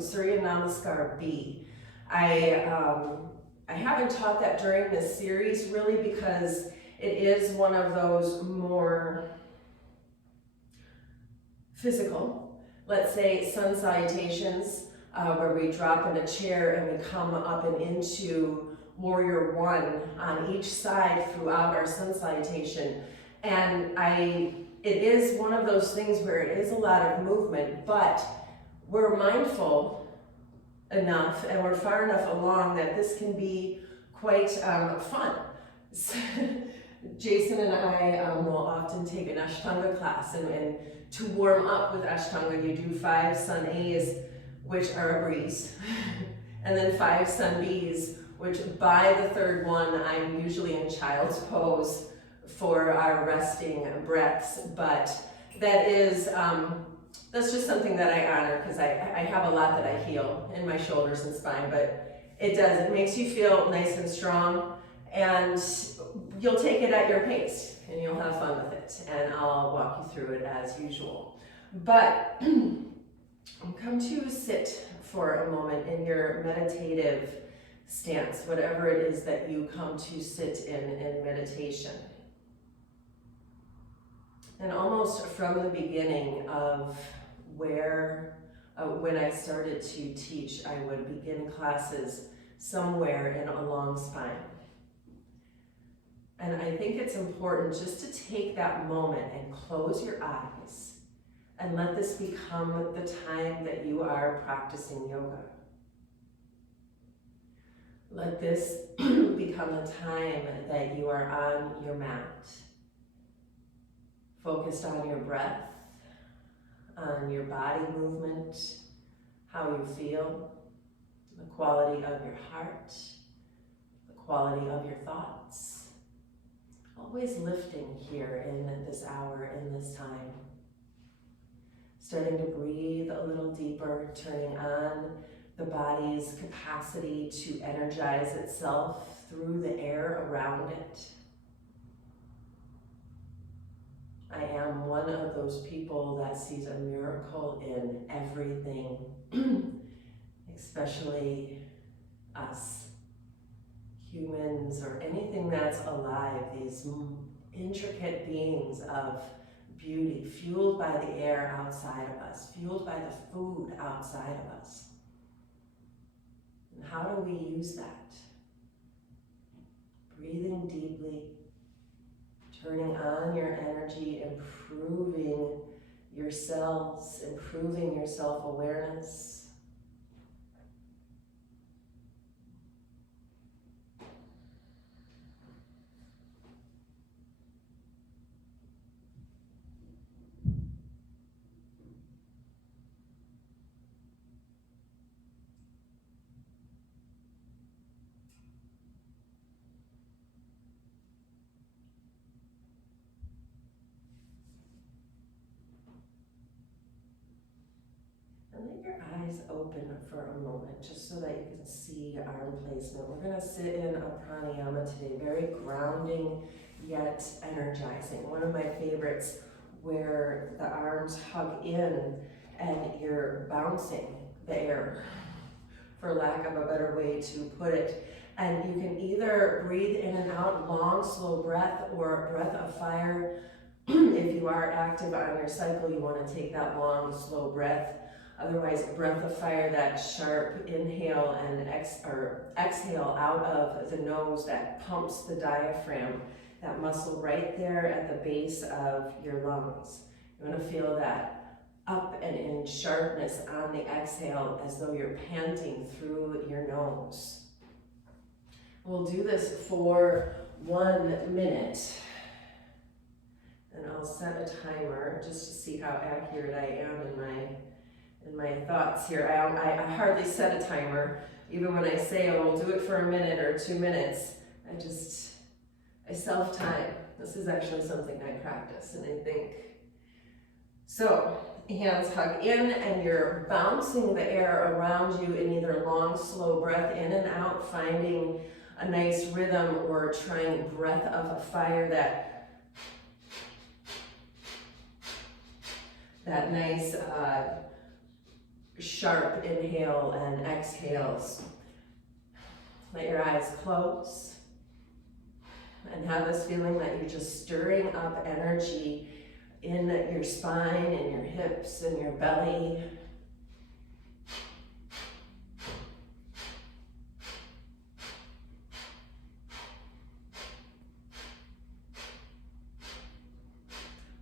Surya Namaskar B. I haven't taught that during this series really because it is one of those more physical, let's say sun salutations, where we drop in a chair and we come up and into warrior one on each side throughout our sun salutation. And it is one of those things where it is a lot of movement, but we're mindful enough and we're far enough along that this can be quite fun. Jason and I will often take an Ashtanga class, and to warm up with Ashtanga, you do 5 Sun A's, which are a breeze, and then 5 Sun B's, which by the third one, I'm usually in child's pose for our resting breaths, but that is, that's just something that I honor because I have a lot that I heal in my shoulders and spine, but it makes you feel nice and strong, and you'll take it at your pace and you'll have fun with it, and I'll walk you through it as usual. But come to sit for a moment in your meditative stance, whatever it is that you come to sit in meditation. And almost from the beginning of when I started to teach, I would begin classes somewhere in a long spine. And I think it's important just to take that moment and close your eyes and let this become the time that you are practicing yoga. Let this become the time that you are on your mat, focused on your breath, on your body movement, how you feel, the quality of your heart, the quality of your thoughts. Always lifting here in this hour, in this time. Starting to breathe a little deeper, turning on the body's capacity to energize itself through the air around it. I am one of those people that sees a miracle in everything, especially us. Humans or anything that's alive, these intricate beings of beauty, fueled by the air outside of us, fueled by the food outside of us. And how do we use that? Breathing deeply, turning on your energy, improving your cells, improving your self-awareness. And let your eyes open for a moment, just so that you can see arm placement. We're going to sit in a pranayama today, very grounding yet energizing. One of my favorites, where the arms hug in and you're bouncing the air, for lack of a better way to put it. And you can either breathe in and out, long, slow breath, or breath of fire. If you are active on your cycle, you want to take that long, slow breath. Otherwise, breath of fire, that sharp inhale and exhale out of the nose that pumps the diaphragm, that muscle right there at the base of your lungs. You want to feel that up and in sharpness on the exhale, as though you're panting through your nose. We'll do this for 1 minute. And I'll set a timer just to see how accurate I am in my thoughts here. I hardly set a timer. Even when I say, oh, we'll do it for a minute or 2 minutes, I self-time. This is actually something I practice, and I think. So, hands hug in, and you're bouncing the air around you in either long, slow breath in and out, finding a nice rhythm, or trying breath of fire, that nice sharp inhale and exhales. Let your eyes close and have this feeling that you're just stirring up energy in your spine and your hips and your belly.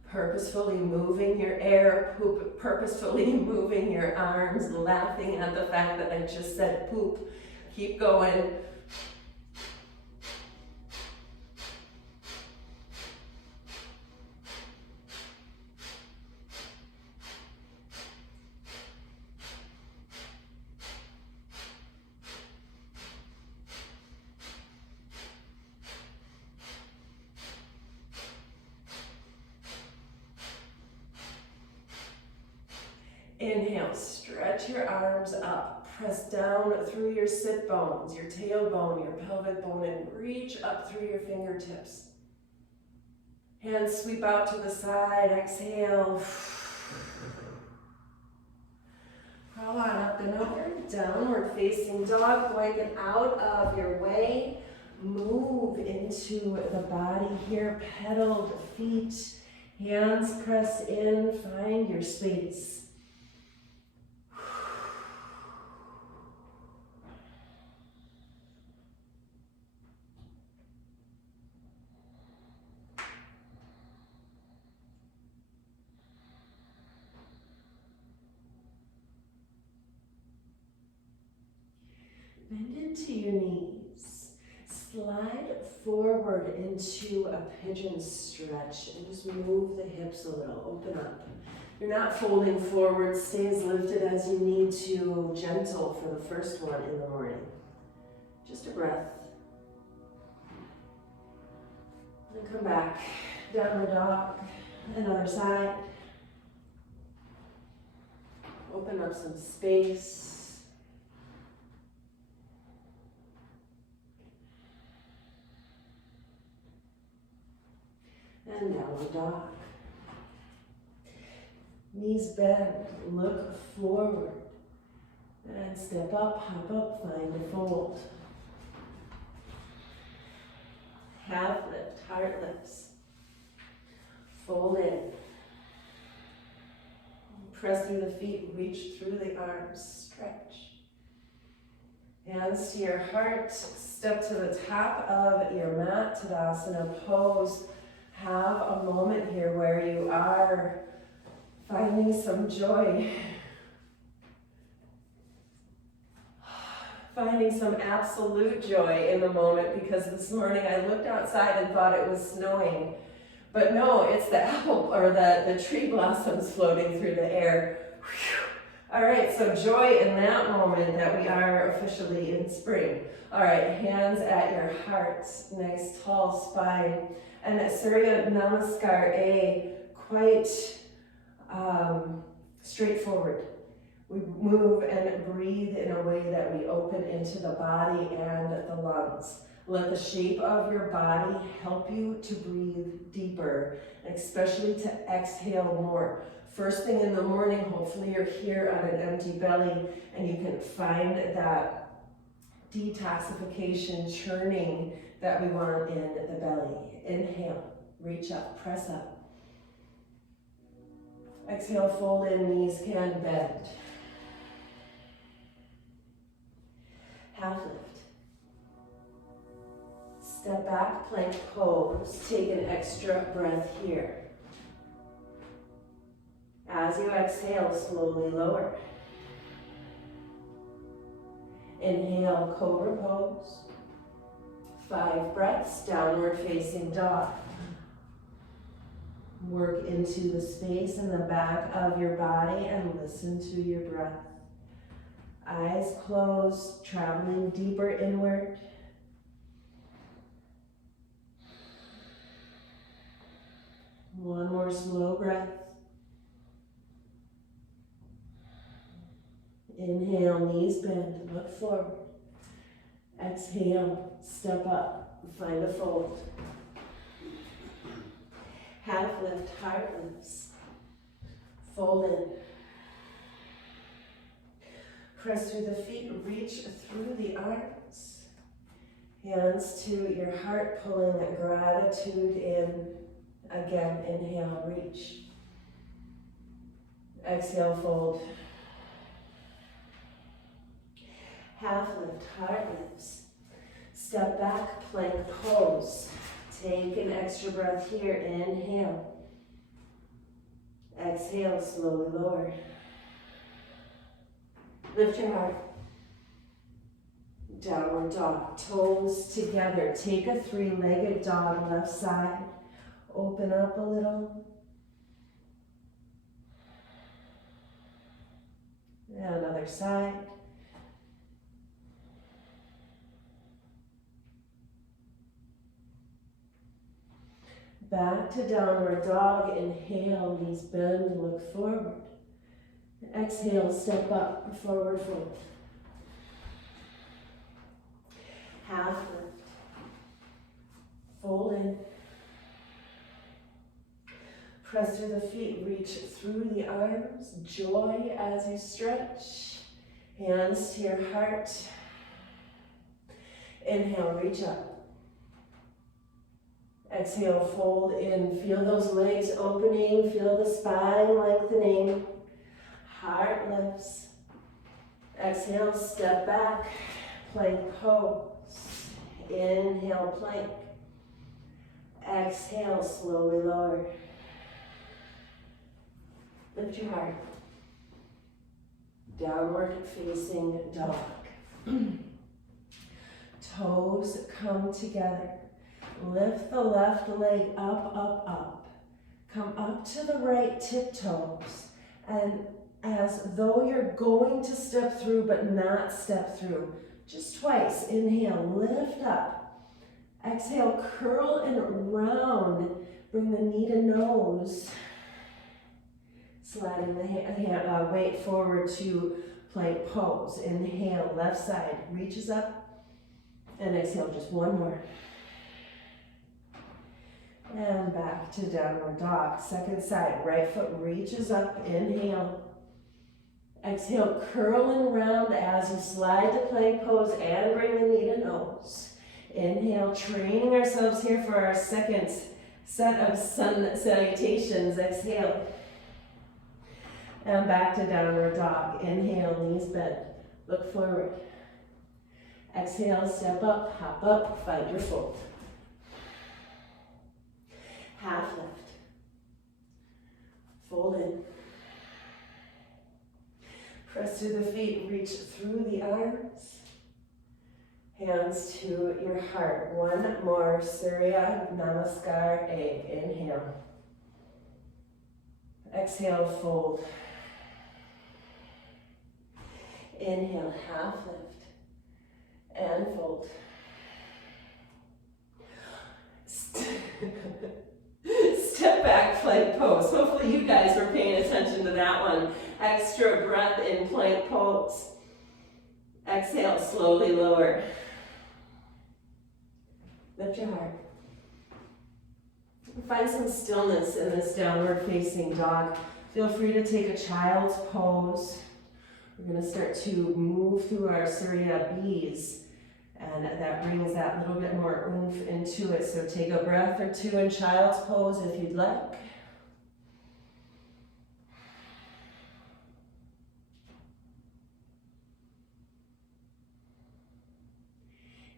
Purposefully moving your air, poop, purposefully moving your arms, laughing at the fact that I just said poop. Keep going. Inhale, stretch your arms up, press down through your sit bones, your tailbone, your pelvic bone, and reach up through your fingertips. Hands sweep out to the side, exhale. Crawl on up and over, downward facing dog, blanket out of your way. Move into the body here, pedaled feet, hands press in, find your space. Bend into your knees. Slide forward into a pigeon stretch and just move the hips a little, open up. You're not folding forward, stay as lifted as you need to, gentle for the first one in the morning. Just a breath. And come back, downward dog, another side. Open up some space. And downward dog. Knees bend, look forward. And step up, hop up, find a fold. Half lift, heart lifts. Fold in. Press through the feet, reach through the arms, stretch. Hands to your heart, step to the top of your mat, Tadasana pose. Have a moment here where you are finding some joy. Finding some absolute joy in the moment, because this morning I looked outside and thought it was snowing. But no, it's the apple or the tree blossoms floating through the air. Whew. All right, so joy in that moment that we are officially in spring. All right, hands at your heart, nice tall spine. And Surya Namaskar A, quite straightforward. We move and breathe in a way that we open into the body and the lungs. Let the shape of your body help you to breathe deeper, especially to exhale more. First thing in the morning, hopefully you're here on an empty belly and you can find that detoxification, churning that we want in the belly. Inhale, reach up, press up. Exhale, fold in, knees can bend. Half lift. Step back, plank pose. Take an extra breath here. As you exhale, slowly lower. Inhale, cobra pose. 5 breaths, downward facing dog. Work into the space in the back of your body and listen to your breath. Eyes closed, traveling deeper inward. One more slow breath. Inhale, knees bend, look forward. Exhale, step up, find a fold. Half lift, heart lifts. Fold in. Press through the feet, reach through the arms. Hands to your heart, pulling gratitude in. Again, inhale, reach. Exhale, fold. Half lift, heart lifts. Step back, plank pose. Take an extra breath here, inhale. Exhale, slowly lower. Lift your heart. Downward dog, toes together. Take a three-legged dog, left side. Open up a little. And another side. Back to downward dog. Inhale, knees bend, look forward. Exhale, step up, forward fold. Half lift. Fold in. Press through the feet, reach through the arms. Joy as you stretch. Hands to your heart. Inhale, reach up. Exhale, fold in. Feel those legs opening. Feel the spine lengthening. Heart lifts. Exhale, step back. Plank pose. Inhale, plank. Exhale, slowly lower. Lift your heart. Downward facing dog. Toes come together. Lift the left leg up, up, up. Come up to the right tiptoes. And as though you're going to step through, but not step through. Just twice. Inhale, lift up. Exhale, curl and round. Bring the knee to nose. Sliding the weight forward to plank pose. Inhale, left side reaches up. And exhale, just one more. And back to downward dog. Second side, right foot reaches up. Inhale. Exhale, curl and round as you slide to plank pose and bring the knee to nose. Inhale, training ourselves here for our second set of sun salutations. Exhale. And back to downward dog. Inhale, knees bend. Look forward. Exhale, step up, hop up, find your fold. Half lift. Fold in. Press through the feet, reach through the arms. Hands to your heart. One more, Surya Namaskar A. Inhale. Exhale, fold. Inhale, half lift. And fold. Step back, plank pose. Hopefully you guys were paying attention to that one. Extra breath in plank pose. Exhale, slowly lower. Lift your heart. Find some stillness in this downward facing dog. Feel free to take a child's pose. We're going to start to move through our Surya B's. And that brings that little bit more oomph into it. So take a breath or two in child's pose if you'd like.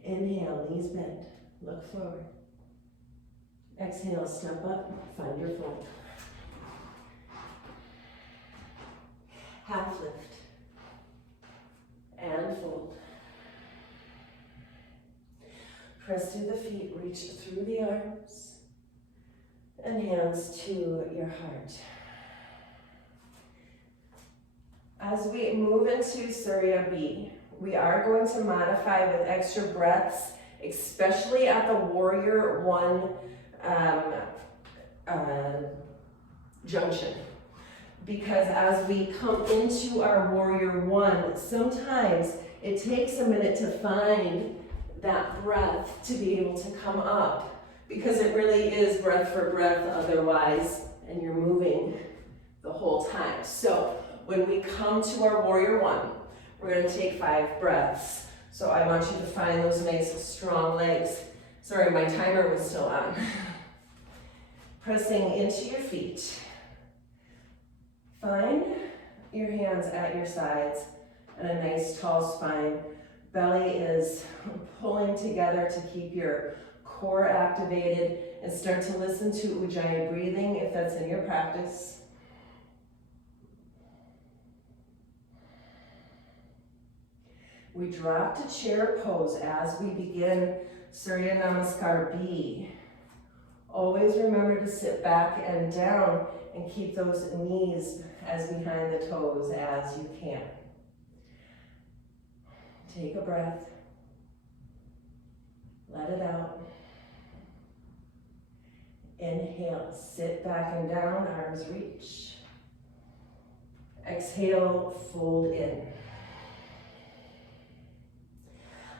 Inhale, knees bend, look forward. Exhale, step up, find your fold. Half lift and fold. Press through the feet, reach through the arms and hands to your heart. As we move into Surya B, we are going to modify with extra breaths, especially at the Warrior One junction. Because as we come into our Warrior One, sometimes it takes a minute to find that breath to be able to come up, because it really is breath for breath otherwise, and you're moving the whole time. So when we come to our Warrior One, We're going to take 5 breaths. So I want you to find those nice strong legs. Sorry, my timer was still on. Pressing into your feet. Find your hands at your sides and a nice tall spine. Belly is pulling together to keep your core activated, and start to listen to Ujjayi breathing if that's in your practice. We drop to chair pose as we begin Surya Namaskar B. Always remember to sit back and down and keep those knees as behind the toes as you can. Take a breath. Let it out. Inhale, sit back and down, arms reach. Exhale, fold in.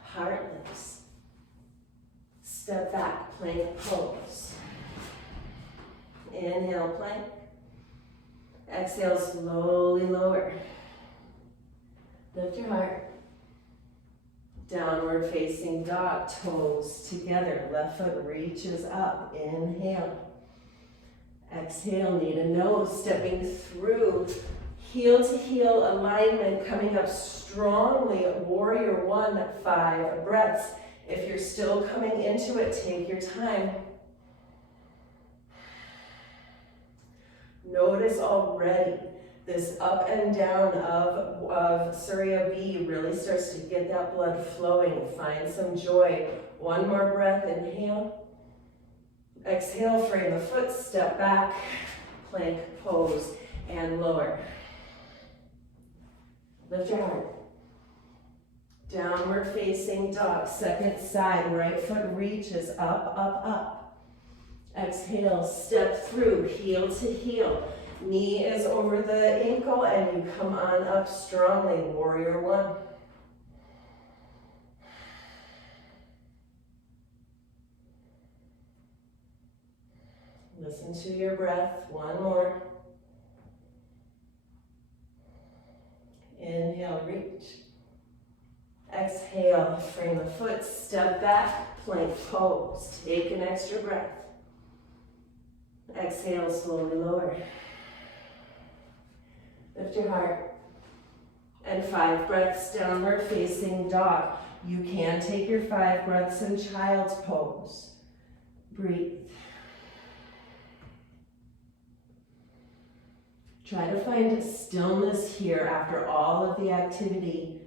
Heart lifts. Step back, plank pose. Inhale, plank. Exhale, slowly lower. Lift your heart. Downward facing dog, toes together. Left foot reaches up. Inhale. Exhale, knee to nose, stepping through. Heel to heel alignment, coming up strongly. Warrior 1, 5 breaths. If you're still coming into it, take your time. Notice already this up and down of Surya B really starts to get that blood flowing. Find some joy. One more breath, inhale. Exhale, frame the foot, step back, plank pose, and lower. Lift your heart. Downward facing dog, second side, right foot reaches up, up, up. Exhale, step through, heel to heel. Knee is over the ankle and you come on up strongly, warrior 1. Listen to your breath, one more. Inhale, reach. Exhale, frame the foot, step back, plank pose. Take an extra breath. Exhale, slowly lower. Lift your heart. And 5 breaths, downward facing dog. You can take your 5 breaths in child's pose. Breathe. Try to find stillness here after all of the activity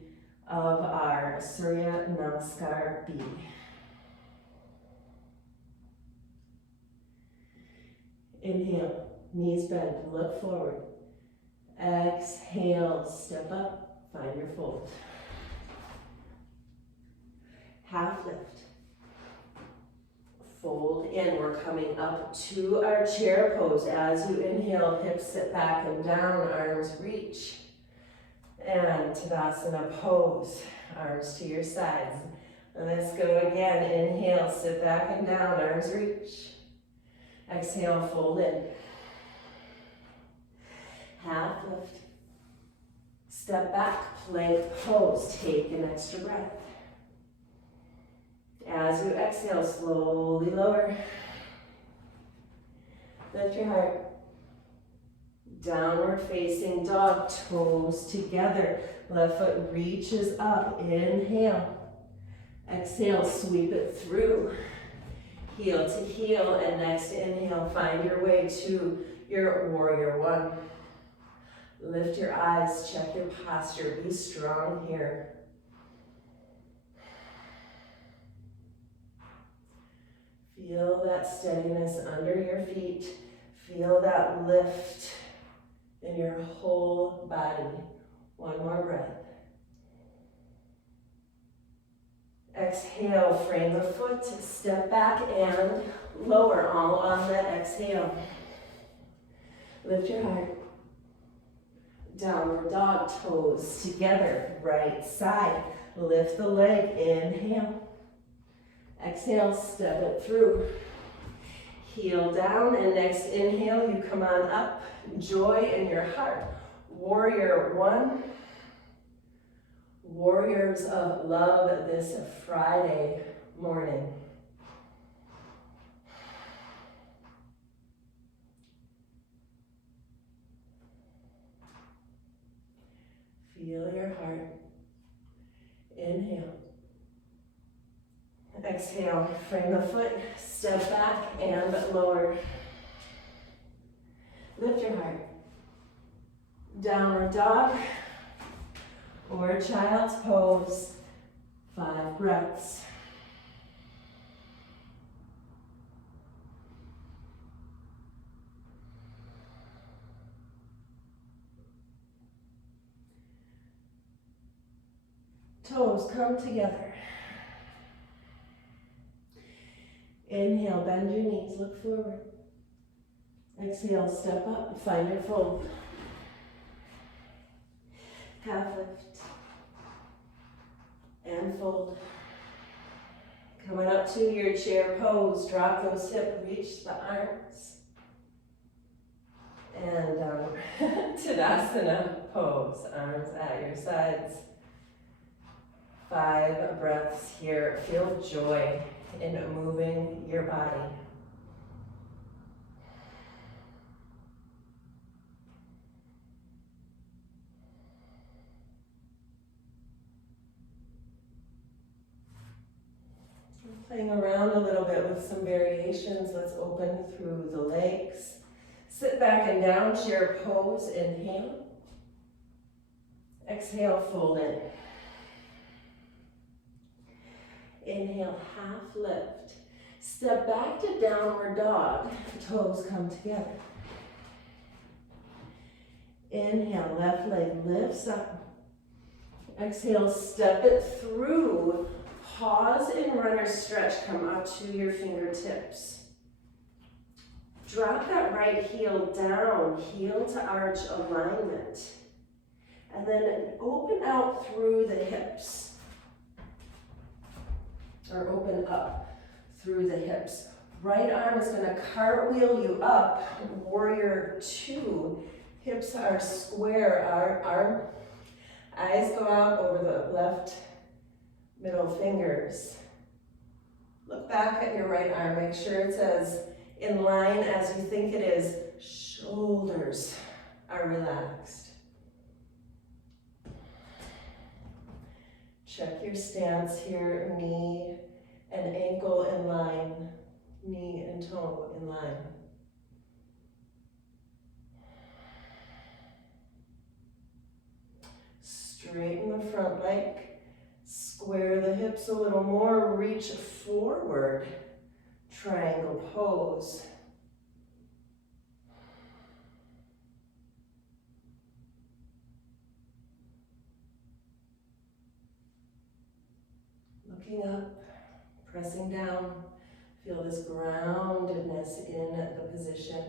of our Surya Namaskar B. Inhale, knees bend, look forward. Exhale, step up, find your fold. Half lift. Fold in, we're coming up to our chair pose. As you inhale, hips sit back and down, arms reach. And Tadasana pose, arms to your sides. And let's go again, inhale, sit back and down, arms reach. Exhale, fold in. Half lift. Step back, plank pose, take an extra breath. As you exhale, slowly lower. Lift your heart. Downward facing dog, toes together. Left foot reaches up, inhale. Exhale, sweep it through. Heel to heel, and next inhale, find your way to your warrior 1. Lift your eyes, check your posture, be strong here. Feel that steadiness under your feet. Feel that lift in your whole body. One more breath. Exhale, frame the foot, step back and lower, all on that exhale. Lift your heart. Downward dog, toes together, right side. Lift the leg, inhale. Exhale, step it through. Heel down, and next inhale, you come on up. Joy in your heart. Warrior 1. Warriors of love this Friday morning. Feel your heart. Inhale. Exhale, frame the foot, step back and lower. Lift your heart. Downward dog or child's pose. 5 breaths. Toes come together. Inhale, bend your knees, look forward. Exhale, step up, find your fold. Half lift. And fold. Coming up to your chair pose, drop those hips, reach the arms. And Tadasana pose, arms at your sides. 5 breaths here. Feel joy in moving your body. Playing around a little bit with some variations. Let's open through the legs. Sit back and down, chair pose, inhale. Exhale, fold in. Inhale, half lift. Step back to downward dog. Toes come together. Inhale, left leg lifts up. Exhale, step it through. Pause in runner's stretch. Come up to your fingertips. Drop that right heel down, heel to arch alignment. And then open out through the hips. Or open up through the hips. Right arm is going to cartwheel you up, warrior 2. Hips are square, our eyes go out over the left middle fingers. Look back at your right arm, make sure it's as in line as you think it is. Shoulders are relaxed. Check your stance here, knee and ankle in line, knee and toe in line. Straighten the front leg, square the hips a little more, reach forward, triangle pose. Looking up, pressing down, feel this groundedness in the position.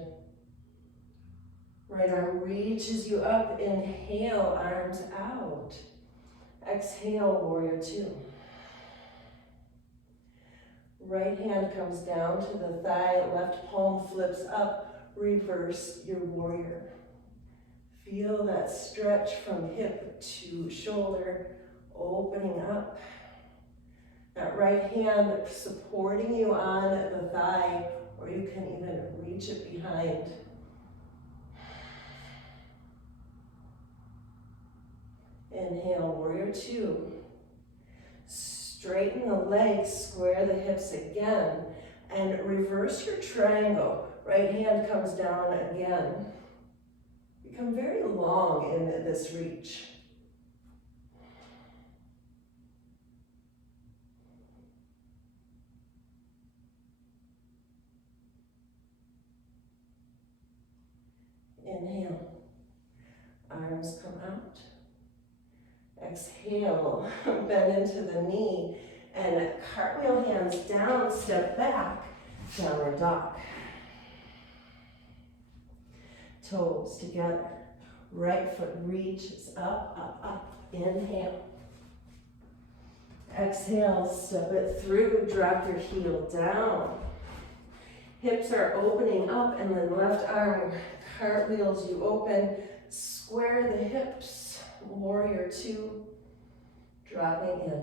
Right arm reaches you up, inhale, arms out. Exhale, warrior 2. Right hand comes down to the thigh, left palm flips up, reverse your warrior. Feel that stretch from hip to shoulder, opening up. That right hand supporting you on the thigh, or you can even reach it behind. Inhale, warrior 2. Straighten the legs, square the hips again, and reverse your triangle. Right hand comes down again. Become very long in this reach. Inhale, arms come out. Exhale, bend into the knee and cartwheel hands down, step back, downward dog. Toes together, right foot reaches up, up, up, inhale. Exhale, step it through, drop your heel down. Hips are opening up and then left arm cartwheels you open, square the hips, warrior 2. Dropping in.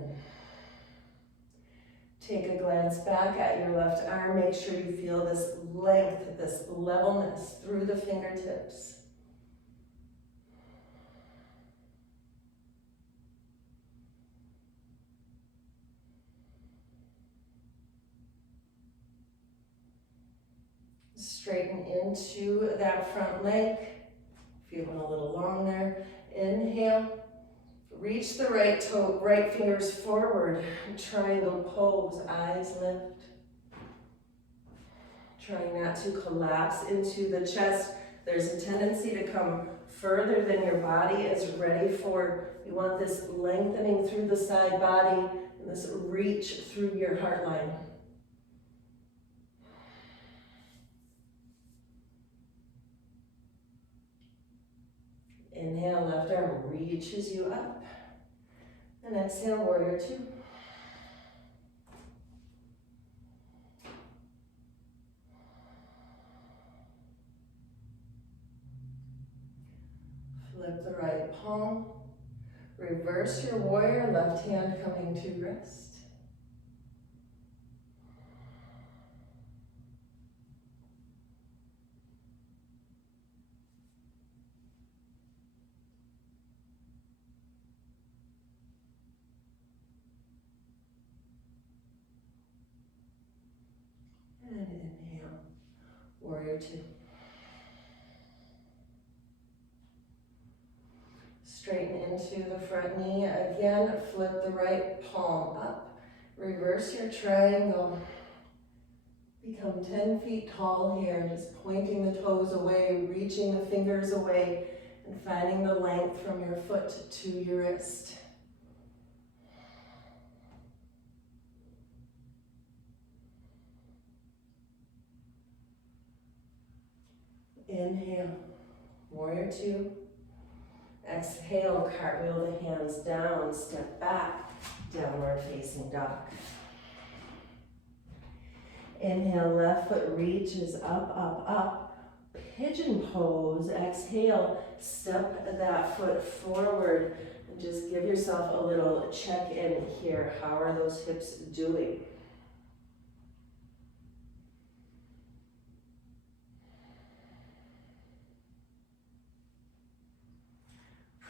Take a glance back at your left arm. Make sure you feel this length, this levelness through the fingertips. Straighten into that front leg. Feeling a little long there. Inhale. Reach the right toe, right fingers forward. Triangle pose, eyes lift. Trying not to collapse into the chest. There's a tendency to come further than your body is ready for. You want this lengthening through the side body and this reach through your heart line. Inhale, left arm reaches you up. And exhale, warrior two. Flip the right palm. Reverse your warrior, left hand coming to rest. And inhale, warrior two. Straighten into the front knee. Again, flip the right palm up. Reverse your triangle. Become 10 feet tall here, just pointing the toes away, reaching the fingers away, and finding the length from your foot to your wrist. Inhale, warrior two. Exhale, cartwheel the hands down, step back, downward facing dog. Inhale, left foot reaches up, up, up. Pigeon pose. Exhale, step that foot forward and just give yourself a little check in here. How are those hips doing?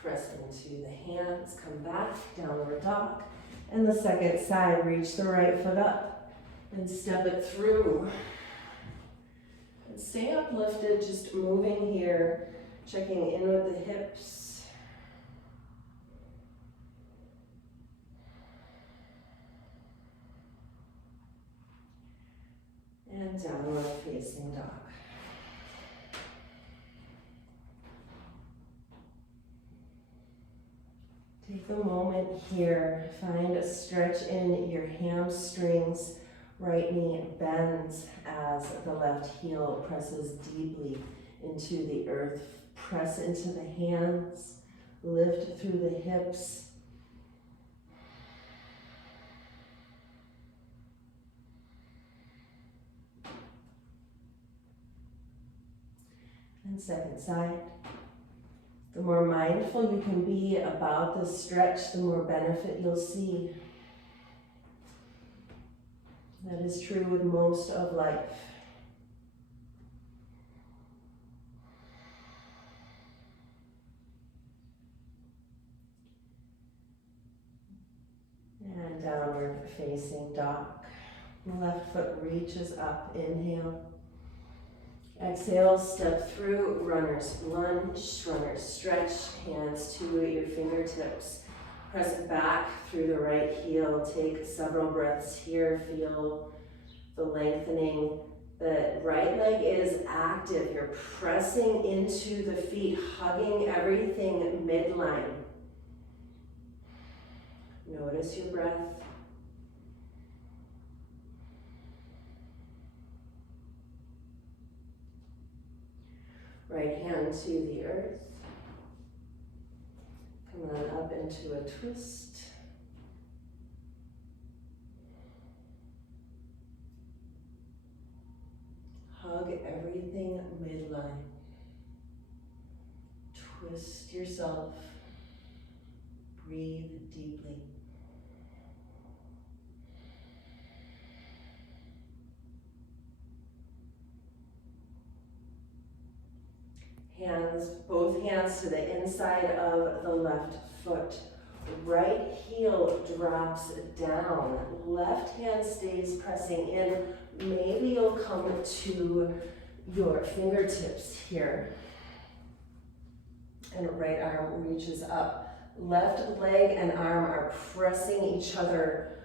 Press into the hands, come back, downward dog. And the second side, reach the right foot up and step it through. And stay uplifted, just moving here, checking in with the hips. And downward facing dog. Take a moment here, find a stretch in your hamstrings. Right knee bends as the left heel presses deeply into the earth. Press into the hands, lift through the hips. And second side. The more mindful you can be about this stretch, the more benefit you'll see. That is true with most of life. And downward facing dog. Left foot reaches up, inhale. Exhale, step through, runner's lunge, runner's stretch, hands to your fingertips. Press back through the right heel, take several breaths here, feel the lengthening. The right leg is active, you're pressing into the feet, hugging everything midline. Notice your breath. Right hand to the earth. Come on up into a twist. Hug everything midline. Twist yourself. Breathe deeply. Both hands to the inside of the left foot. Right heel drops down. Left hand stays pressing in. Maybe you'll come to your fingertips here. And right arm reaches up. Left leg and arm are pressing each other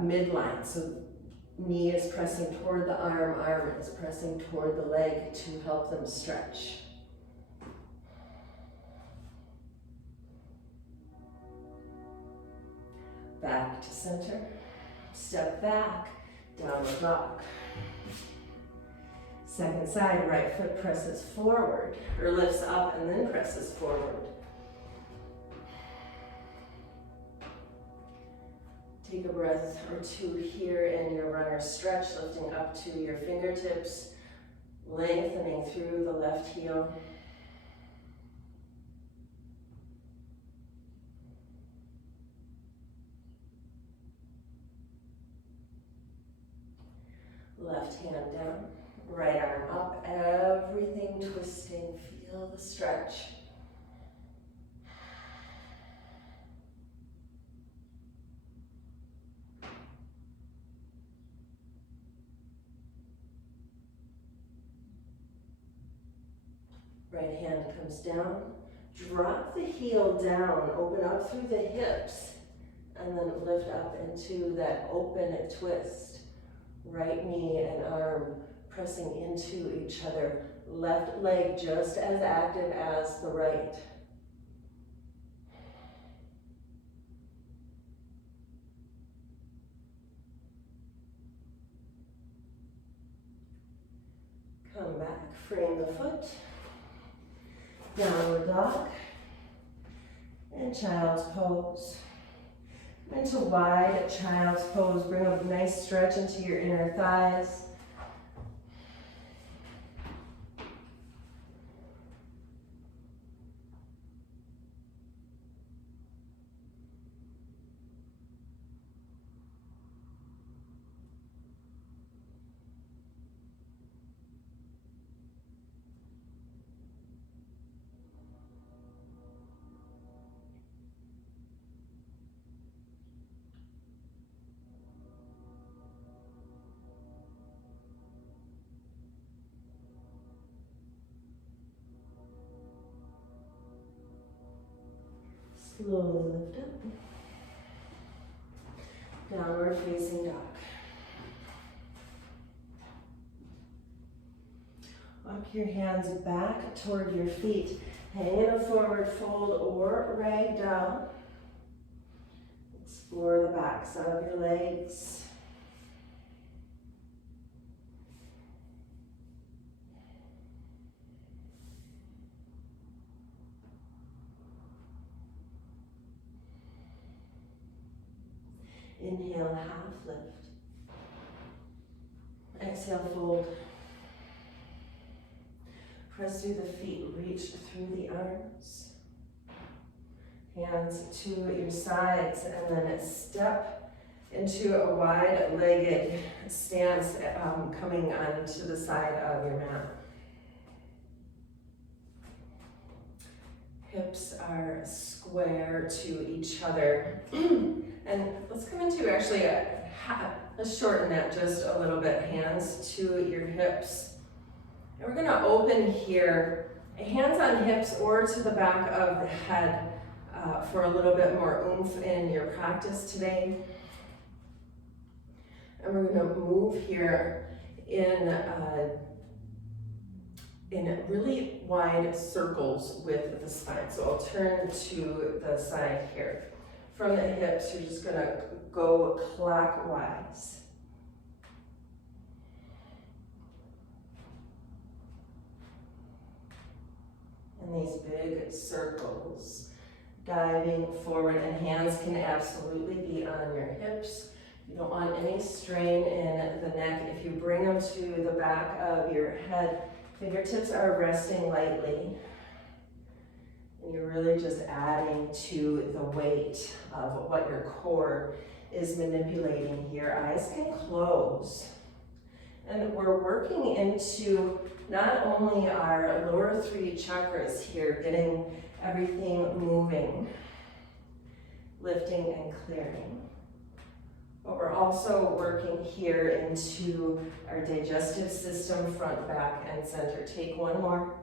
midline. So knee is pressing toward the arm is pressing toward the leg to help them stretch. Back to center, step back, downward dog. Second side, right foot presses forward, or lifts up and then presses forward. Take a breath or two here in your runner stretch, lifting up to your fingertips, lengthening through the left heel. Left hand down, right arm up, everything twisting, feel the stretch. Right hand comes down, drop the heel down, open up through the hips, and then lift up into that open twist. Right knee and arm pressing into each other. Left leg just as active as the right. Come back, frame the foot. Downward dog. And child's pose. Into wide child's pose. Bring a nice stretch into your inner thighs. Slowly lift up. Downward facing dog. Walk your hands back toward your feet. Hang in a forward fold or ragdoll. Explore the backs of your legs. Inhale, half lift. Exhale, fold. Press through the feet, reach through the arms. Hands to your sides, and then step into a wide-legged stance, coming onto the side of your mat. Hips are square to each other. And let's come into actually let's shorten that just a little bit. Hands to your hips. And we're gonna open here, hands on hips or to the back of the head for a little bit more oomph in your practice today. And we're gonna move here in really wide circles with the spine. So I'll turn to the side here. From the hips, you're just gonna go clockwise. And these big circles, diving forward, and hands can absolutely be on your hips. You don't want any strain in the neck. If you bring them to the back of your head, fingertips are resting lightly. And you're really just adding to the weight of what your core is manipulating here. Eyes can close. And we're working into not only our lower three chakras here, getting everything moving, lifting and clearing, but we're also working here into our digestive system, front, back, and center. Take one more.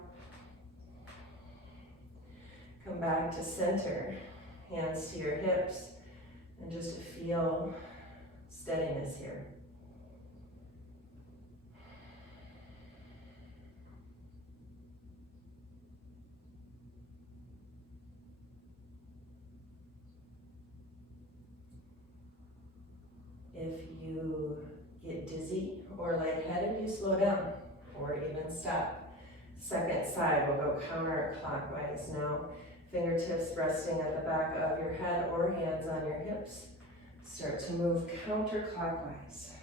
Come back to center, hands to your hips, and just feel steadiness here. If you get dizzy or lightheaded, you slow down or even stop. Second side, we'll go counterclockwise now. Fingertips resting at the back of your head or hands on your hips. Start to move counterclockwise.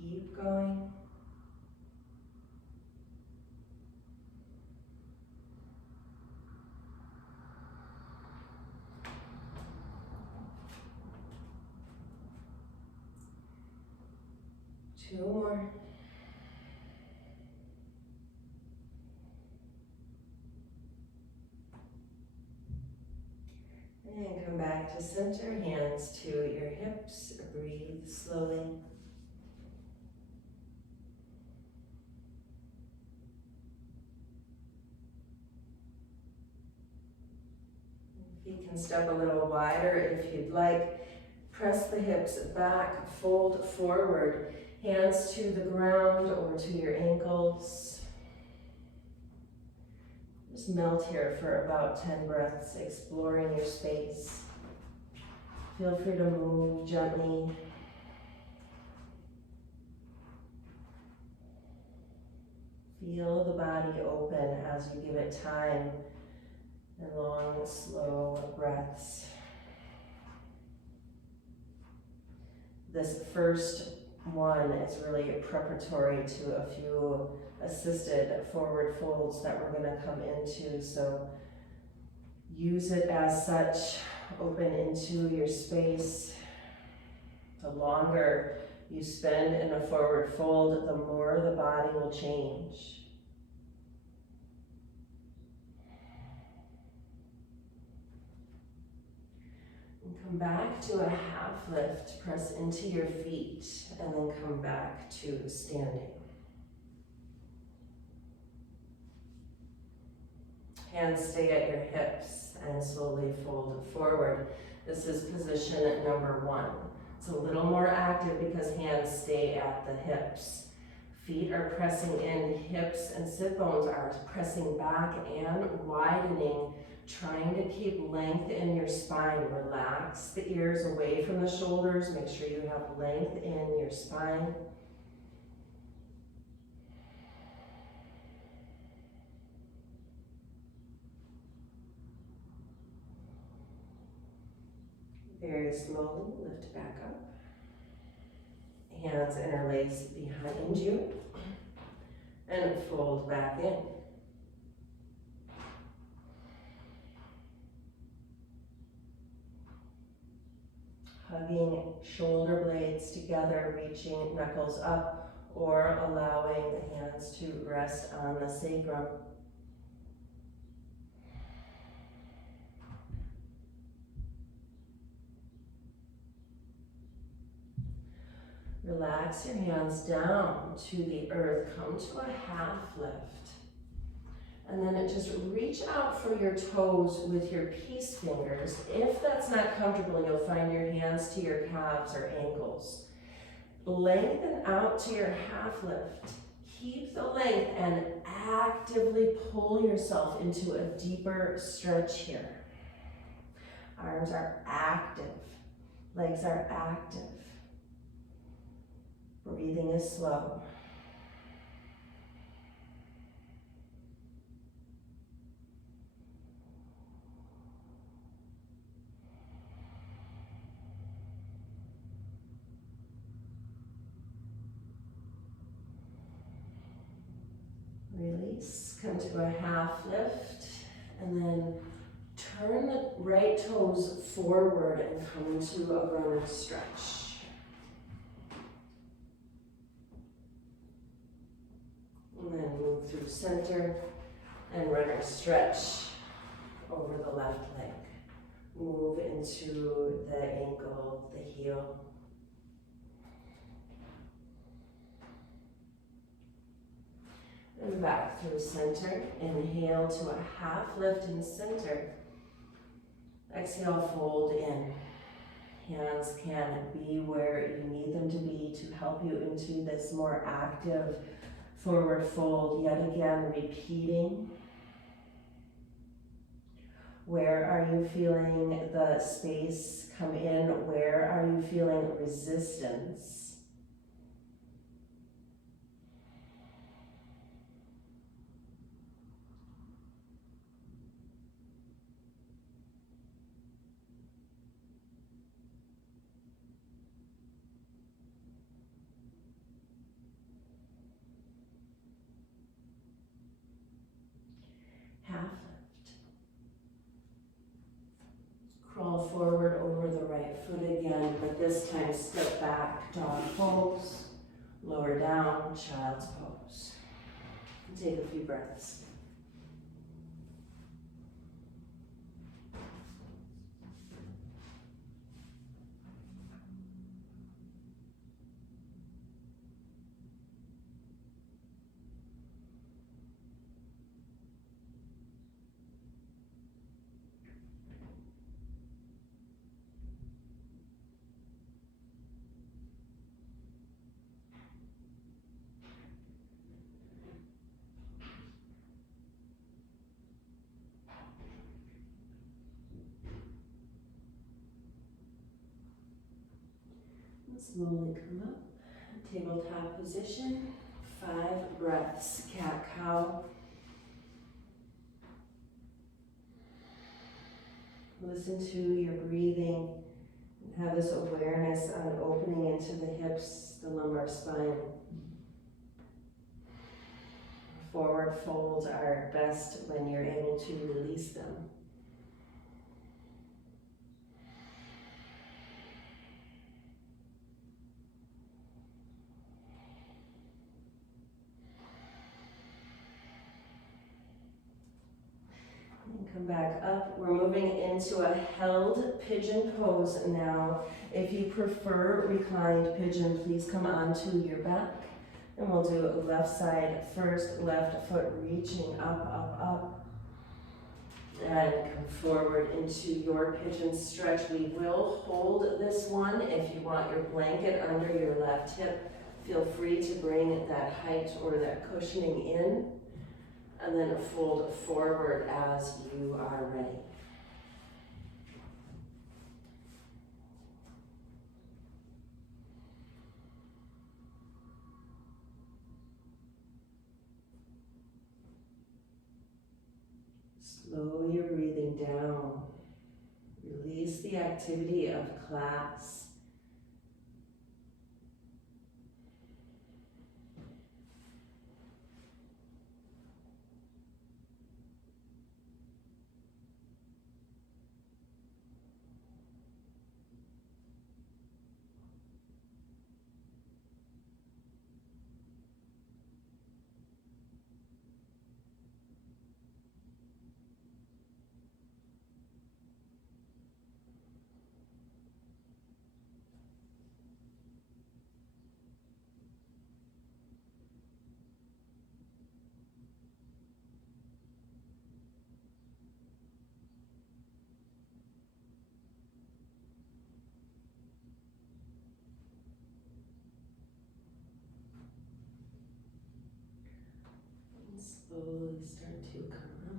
Keep going. Two more. And come back to center, hands to your hips. Breathe slowly. Feet can step a little wider if you'd like. Press the hips back, fold forward. Hands to the ground or to your ankles. Just melt here for about 10 breaths, exploring your space. Feel free to move gently. Feel the body open as you give it time and long, slow breaths. This first one is really preparatory to a few assisted forward folds that we're going to come into, so use it as such. Open into your space. The longer you spend in a forward fold, the more the body will change. And come back to a half lift, press into your feet, and then come back to standing. Hands stay at your hips and slowly fold forward. This is position number one. It's a little more active because hands stay at the hips. Feet are pressing in, hips and sit bones are pressing back and widening, trying to keep length in your spine. Relax the ears away from the shoulders. Make sure you have length in your spine. Very slowly lift back up. Hands interlace behind you and fold back in. Hugging shoulder blades together, reaching knuckles up, or allowing the hands to rest on the sacrum. Relax your hands down to the earth. Come to a half lift. And then just reach out for your toes with your peace fingers. If that's not comfortable, you'll find your hands to your calves or ankles. Lengthen out to your half lift. Keep the length and actively pull yourself into a deeper stretch here. Arms are active. Legs are active. Breathing is slow. Release, come to a half lift, and then turn the right toes forward and come to a runner stretch. And then move through center and runner stretch over the left leg. Move into the ankle, the heel. And back through center. Inhale to a half lift in center. Exhale, fold in. Hands can be where you need them to be to help you into this more active forward fold. Yet again, repeating. Where are you feeling the space come in? Where are you feeling resistance? Half lift. Crawl forward over the right foot again, but this time step back, dog pose, lower down, child's pose. Take a few breaths. Slowly come up, tabletop position, 5 breaths, cat-cow. Listen to your breathing, and have this awareness on opening into the hips, the lumbar spine. Forward folds are best when you're able to release them. Come back up. We're moving into a held pigeon pose now. If you prefer reclined pigeon, please come onto your back. And we'll do left side first, left foot reaching up, up, up. And come forward into your pigeon stretch. We will hold this one. If you want your blanket under your left hip, feel free to bring that height or that cushioning in. And then fold forward as you are ready. Slow your breathing down. Release the activity of class. Slowly start to come up.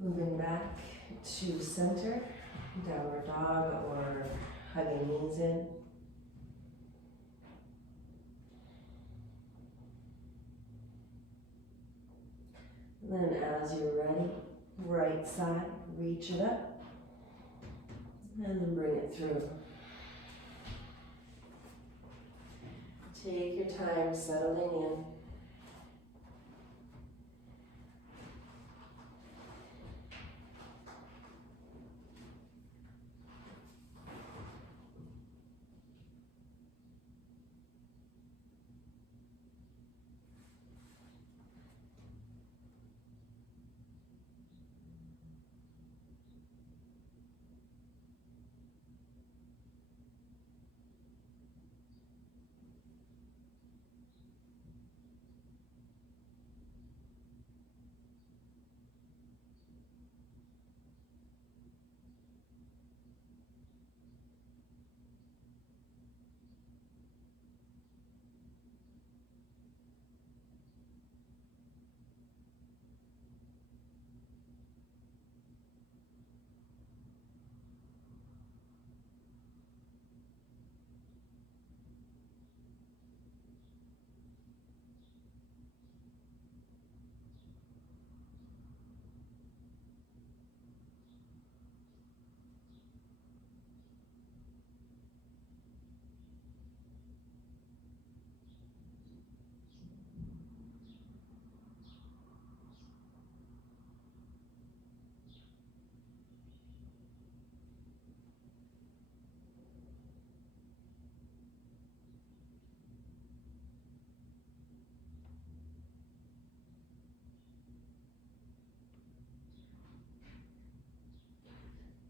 Moving back to center, downward dog or hugging knees in. And then as you're ready, right side, reach it up. And then bring it through. Take your time settling in.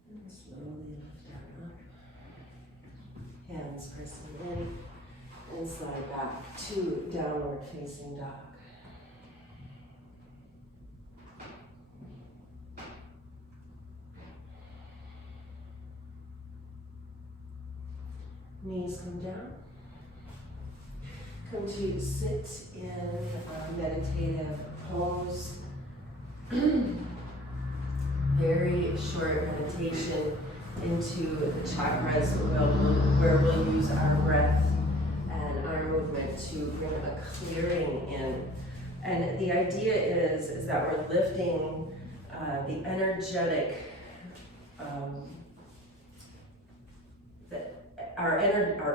And slowly lift that up. Hands pressing in and slide back to downward facing dog. Knees come down. Come to sit in a meditative pose. Very short meditation into the chakras where we'll use our breath and our movement to bring a clearing in. And the idea is that we're lifting the energetic, our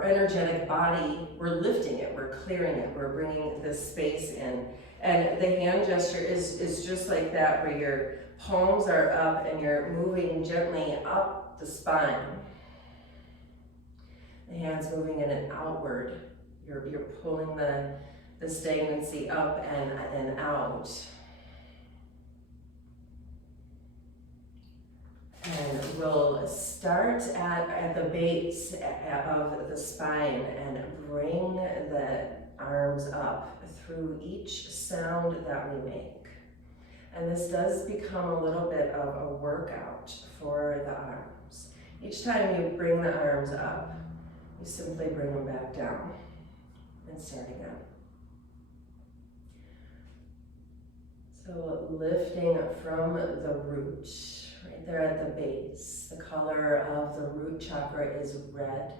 energetic body, we're lifting it, we're clearing it, we're bringing this space in. And the hand gesture is just like that, where your palms are up and you're moving gently up the spine. The hands moving in and outward. You're pulling the stagnancy up and out. And we'll start at the base of the spine and bring the arms up through each sound that we make. And this does become a little bit of a workout for the arms. Each time you bring the arms up, you simply bring them back down and start again. So lifting from the root, right there at the base. The color of the root chakra is red,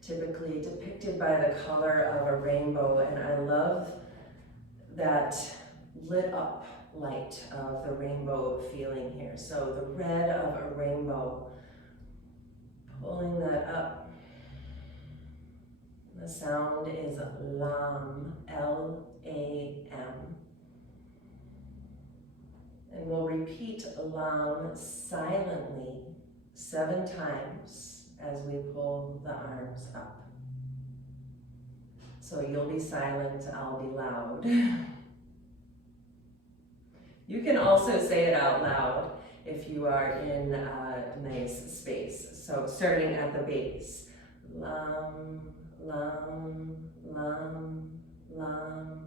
typically depicted by the color of a rainbow. And I love that lit up light of the rainbow feeling here. So the red of a rainbow, pulling that up. The sound is Lam, L-A-M. And we'll repeat Lam silently 7 times as we pull the arms up. So you'll be silent, I'll be loud. You can also say it out loud if you are in a nice space. So starting at the base. Lam, lam, lam, lam,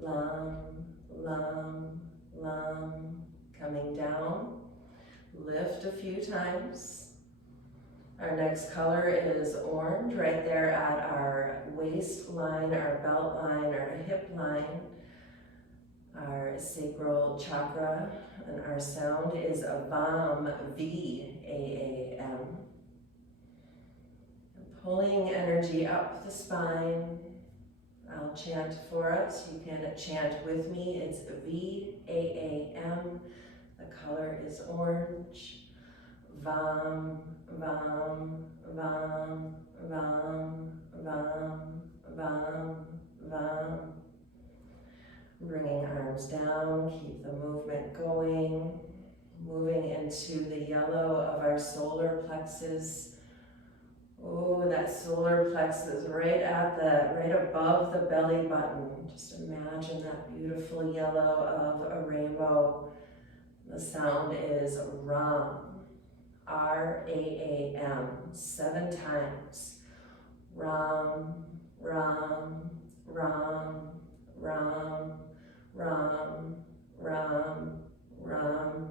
lam, lam, lam. Coming down. Lift a few times. Our next color is orange, right there at our waistline, our belt line, our hip line. Our sacral chakra, and our sound is Vam, V-A-A-M. Pulling energy up the spine. I'll chant for us. You can chant with me. It's V-A-A-M. The color is orange. Vam, vam, vam, vam, vam, vam. plexus. Oh, that solar plexus right above the belly button. Just imagine that beautiful yellow of a rainbow. The sound is Ram. R-A-A-M. 7 times. Ram, Ram, Ram, Ram, Ram, Ram, Ram.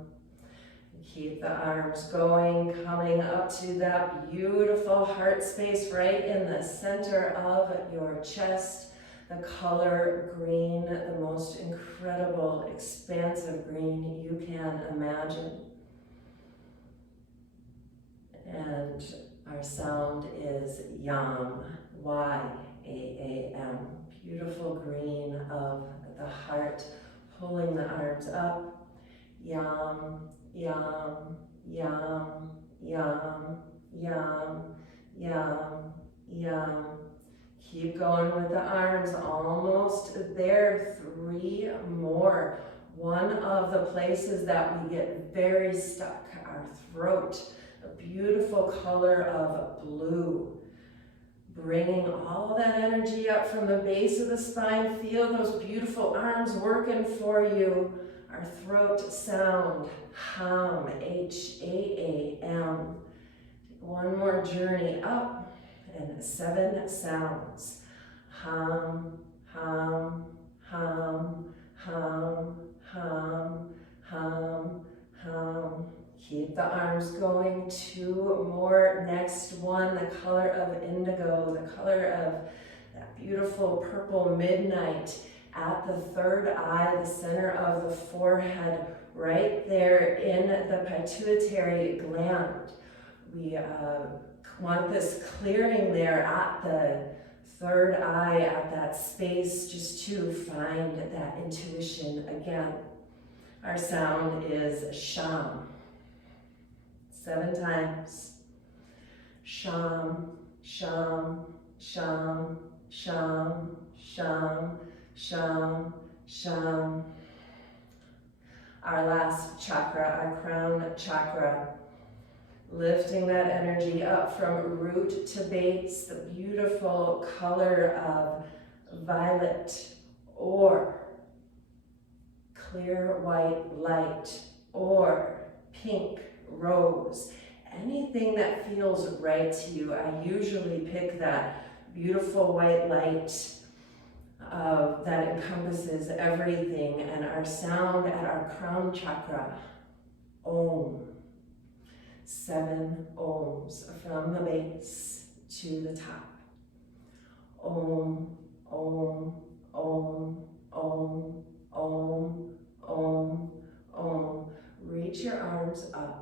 Keep the arms going, coming up to that beautiful heart space right in the center of your chest. The color green, the most incredible, expansive green you can imagine. And our sound is Yam, Y-A-A-M. Beautiful green of the heart, pulling the arms up. Yam, Yam, Yam, Yam, Yam, Yam, Yam. Keep going with the arms, almost there. 3 more. One of the places that we get very stuck, our throat. A beautiful color of blue. Bringing all that energy up from the base of the spine. Feel those beautiful arms working for you. Our throat sound, Ham, H-A-A-M. One more journey up and 7 sounds. Ham, Ham, Ham, Ham, Ham, Ham, Ham. Keep the arms going. 2 more. Next one, the color of indigo, the color of that beautiful purple midnight at the 3rd eye, the center of the forehead, right there in the pituitary gland. We want this clearing there at the 3rd eye, at that space, just to find that intuition again. Our sound is Sham. 7 times. Sham, Sham, Sham, Sham, Sham, Sham, Sham. Our last chakra, our crown chakra. Lifting that energy up from root to base, the beautiful color of violet or clear white light or pink rose. Anything that feels right to you. I usually pick that beautiful white light that encompasses everything, and our sound at our crown chakra, Om. 7 ohms from the base to the top. Om, Om, Om, Om, Om, Om, Om. Reach your arms up.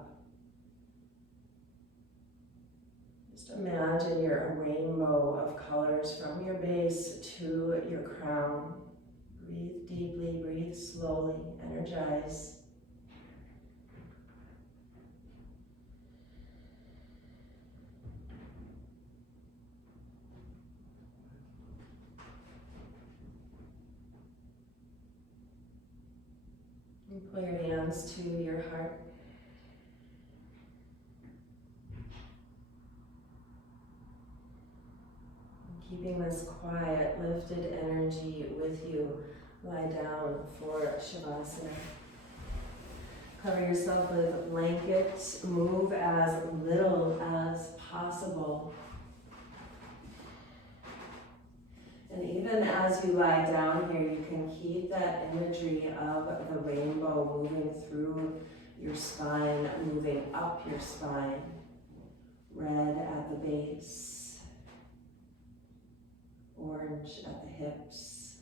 Just imagine you're a rainbow of colors from your base to your crown. Breathe deeply, breathe slowly, energize. And pull your hands to your heart. Keeping this quiet, lifted energy with you, lie down for Savasana. Cover yourself with a blanket. Move as little as possible. And even as you lie down here, you can keep that imagery of the rainbow moving through your spine, moving up your spine. Red at the base, orange at the hips,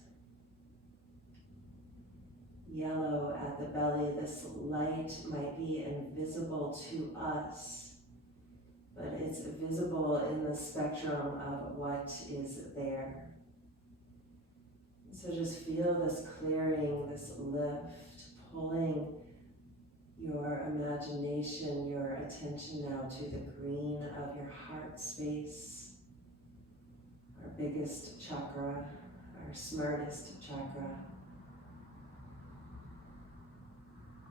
yellow at the belly. This light might be invisible to us, but it's visible in the spectrum of what is there. So just feel this clearing, this lift, pulling your imagination, your attention now to the green of your heart space, our biggest chakra, our smartest chakra.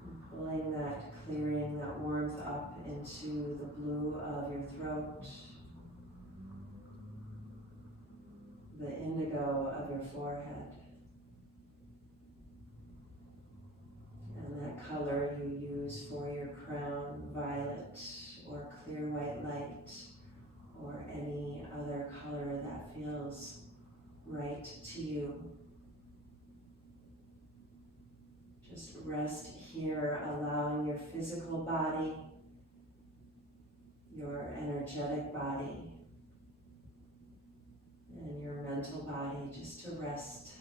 And Pulling that clearing, that warmth up into the blue of your throat, the indigo of your forehead, and that color you use for your crown, violet or clear white light, or any other color that feels right to you. Just rest here, allowing your physical body, your energetic body, and your mental body just to rest.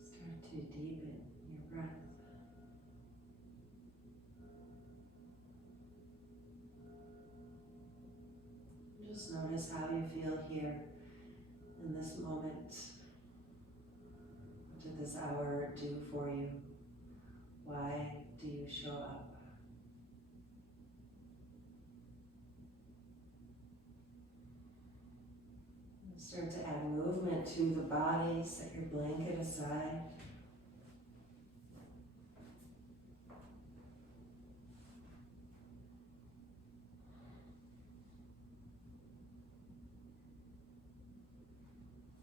Start to deepen your breath. Just notice how you feel here in this moment. What did this hour do for you? Why do you show up? Start to add movement to the body. Set your blanket aside.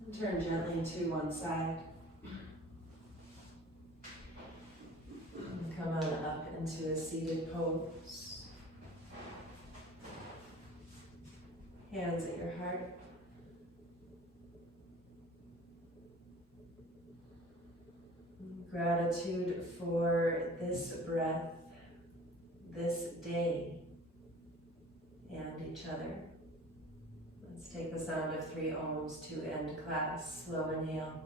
And turn gently to one side. And come on up into a seated pose. Hands at your heart. Gratitude for this breath, this day, and each other. Let's take the sound of 3 ohms to end class. Slow inhale.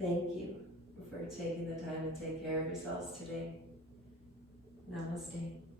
Thank you for taking the time to take care of yourselves today. Namaste.